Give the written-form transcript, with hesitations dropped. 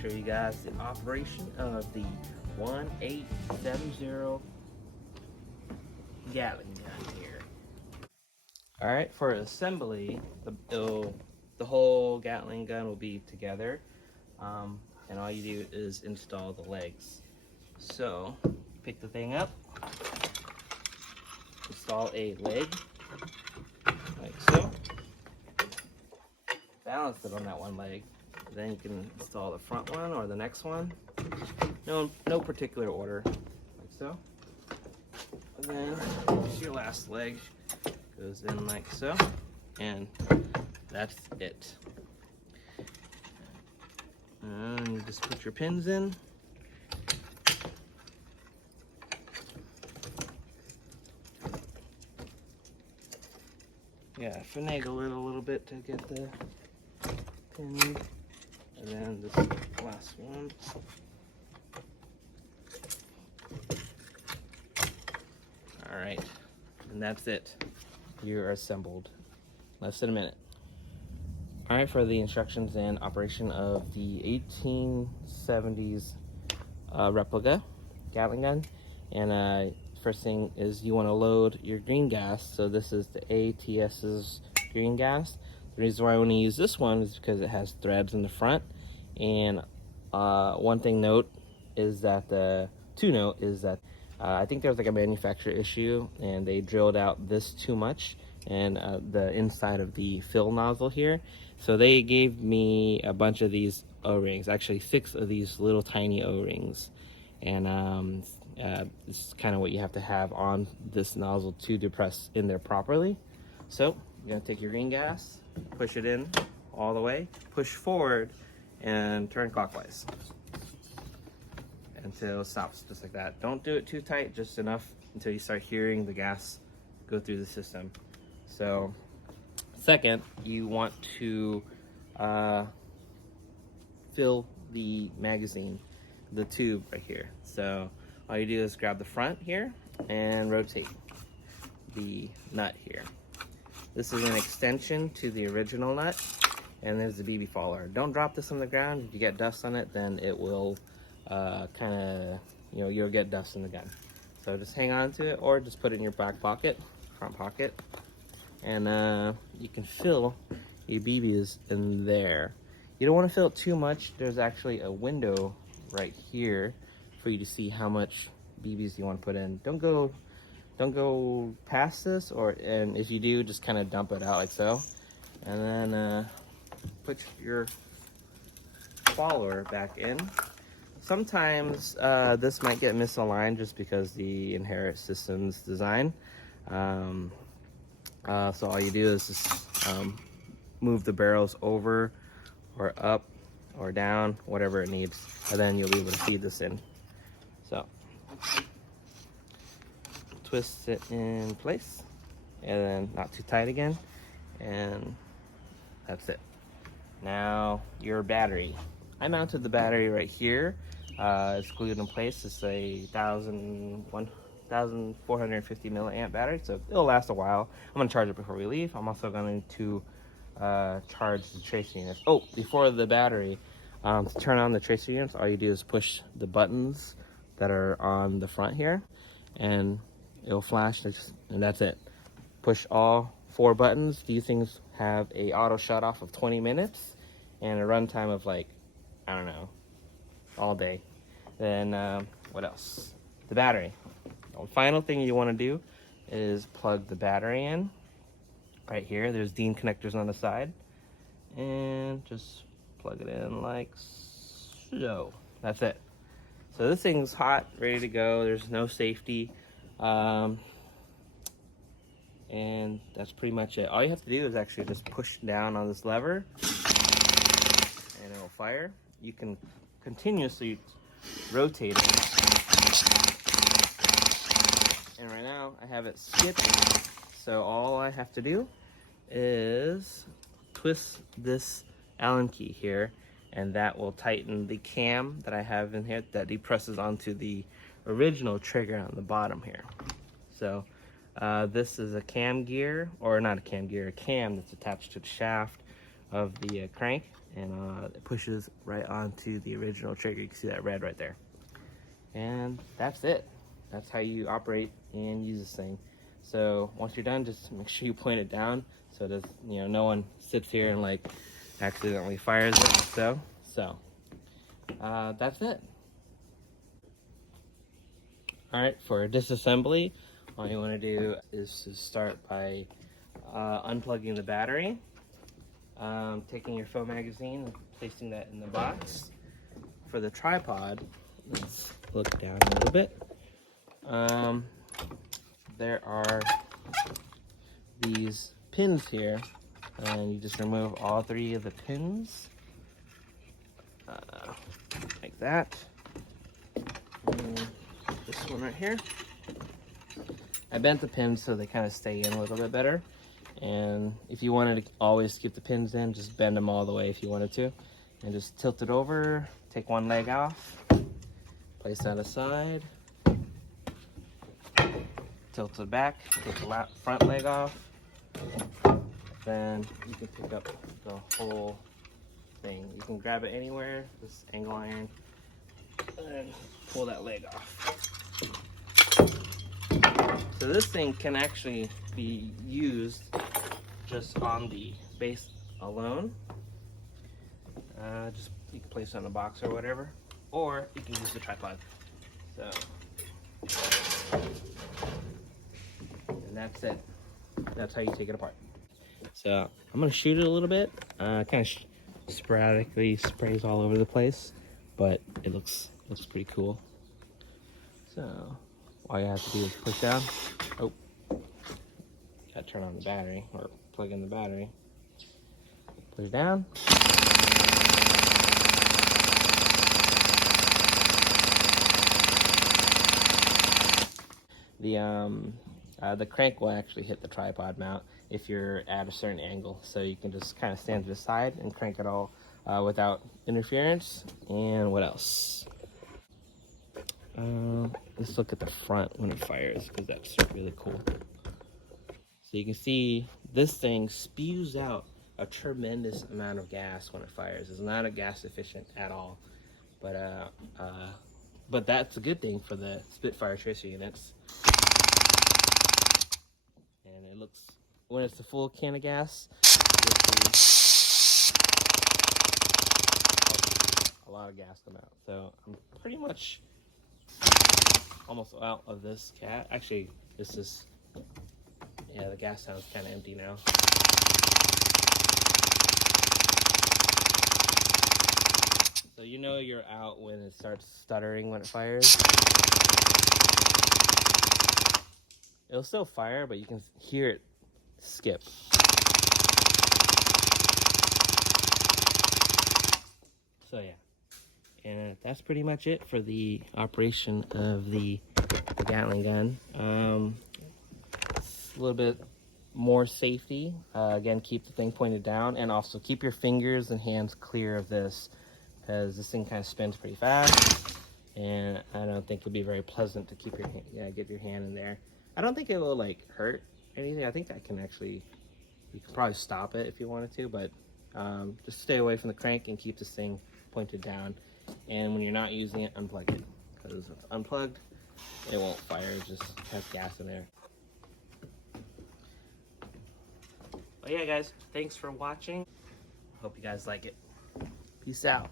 show you guys the operation of the 1870 Gatling gun here. Alright, for assembly, the whole Gatling gun will be together, and all you do is install the legs. So, pick the thing up, install a leg, like so, balance it on that one leg, then you can install the front one or the next one, no particular order, like so, and then your last leg goes in like so, and that's it. And you just put your pins in. Yeah, finagle it a little bit to get the pin, and then this last one. All right, and that's it. You're assembled. Less than a minute. All right, for the instructions and operation of the 1870s replica Gatling gun, and first thing is you want to load your green gas. So this is the ATS's green gas. The reason why I want to use this one is because it has threads in the front. And one thing is that I think there was like a manufacturer issue and they drilled out this too much and the inside of the fill nozzle here. So they gave me a bunch of these O-rings, actually 6 of these little tiny O-rings. And this is kind of what you have to have on this nozzle to depress in there properly. So you're gonna take your green gas, push it in all the way, push forward, and turn clockwise until it stops, just like that. Don't do it too tight, just enough until you start hearing the gas go through the system. So second, you want to fill the magazine, the tube right here. So all you do is grab the front here and rotate the nut here. This is an extension to the original nut, and there's the BB follower. Don't drop this on the ground. If you get dust on it, then it will you'll get dust in the gun. So just hang on to it, or just put it in your back pocket, front pocket, and you can fill your BBs in there. You don't want to fill it too much. There's actually a window right here for you to see how much BBs you want to put in. Don't go past this, and if you do, just kind of dump it out like so, and then put your follower back in. Sometimes this might get misaligned just because the inherent system's design. So all you do is just move the barrels over or up or down, whatever it needs, and then you'll be able to feed this in. So twist it in place, and then not too tight again, and that's it. Now your battery. I mounted the battery right here. It's glued in place. It's a 1,450 milliamp battery, so it'll last a while. I'm gonna charge it before we leave. I'm also going to charge the tracer units. Oh, before the battery, to turn on the tracer units, all you do is push the buttons that are on the front here, and it'll flash, and that's it. Push all 4 buttons. These things have a auto shut off of 20 minutes and a runtime of, like, I don't know, all day. Then what else? The battery. The final thing you want to do is plug the battery in right here. There's DIN connectors on the side, and just plug it in like so. That's it. So this thing's hot, ready to go. There's no safety, and that's pretty much it. All you have to do is actually just push down on this lever and it'll fire. You can continuously rotate it, and right now I have it skipping, so all I have to do is twist this Allen key here, and that will tighten the cam that I have in here that depresses onto the original trigger on the bottom here. So this is a cam gear, or not a cam gear, a cam that's attached to the shaft of the crank. and it pushes right onto the original trigger. You can see that red right there. And that's it. That's how you operate and use this thing. So once you're done, just make sure you point it down so does no one sits here and like accidentally fires it. So that's it. All right, for disassembly, all you want to do is to start by unplugging the battery, taking your foam magazine and placing that in the box. For the tripod, let's look down a little bit. There are these pins here, and you just remove all 3 of the pins, like that. And this one right here. I bent the pins so they kind of stay in a little bit better. And if you wanted to always keep the pins in, just bend them all the way if you wanted to. And just tilt it over, take one leg off, place that aside, tilt it back, take the front leg off. Then you can pick up the whole thing. You can grab it anywhere, this angle iron, and pull that leg off. So this thing can actually be used just on the base alone. Just you can place it on a box or whatever, or you can use the tripod. So, and that's it. That's how you take it apart. So I'm gonna shoot it a little bit. Kind of sporadically sprays all over the place, but it looks pretty cool. So all you have to do is push down. Oh, gotta turn on the battery or plug in the battery. Push down. The crank will actually hit the tripod mount if you're at a certain angle, so you can just kind of stand to the side and crank it all without interference. And what else? Let's look at the front when it fires, because that's really cool. So you can see this thing spews out a tremendous amount of gas when it fires. It's not a gas efficient at all, but that's a good thing for the Spitfire tracer units. And it looks, when it's a full can of gas, a lot of gas come out. So I'm pretty much almost out of this cat. Actually, this is, yeah, the gas sounds kind of empty now. So you know you're out when it starts stuttering when it fires. It'll still fire, but you can hear it skip. So yeah, and that's pretty much it for the operation of the Gatling gun. It's a little bit more safety. Again, keep the thing pointed down, and also keep your fingers and hands clear of this, because this thing kind of spins pretty fast, and I don't think it'll be very pleasant to keep your hand, get your hand in there. I don't think it will like hurt anything. I think that can actually, you can probably stop it if you wanted to, but just stay away from the crank and keep this thing pointed down. And when you're not using it, unplug it, because if it's unplugged, it won't fire. It just has gas in there. But yeah, guys, thanks for watching. Hope you guys like it. Peace out.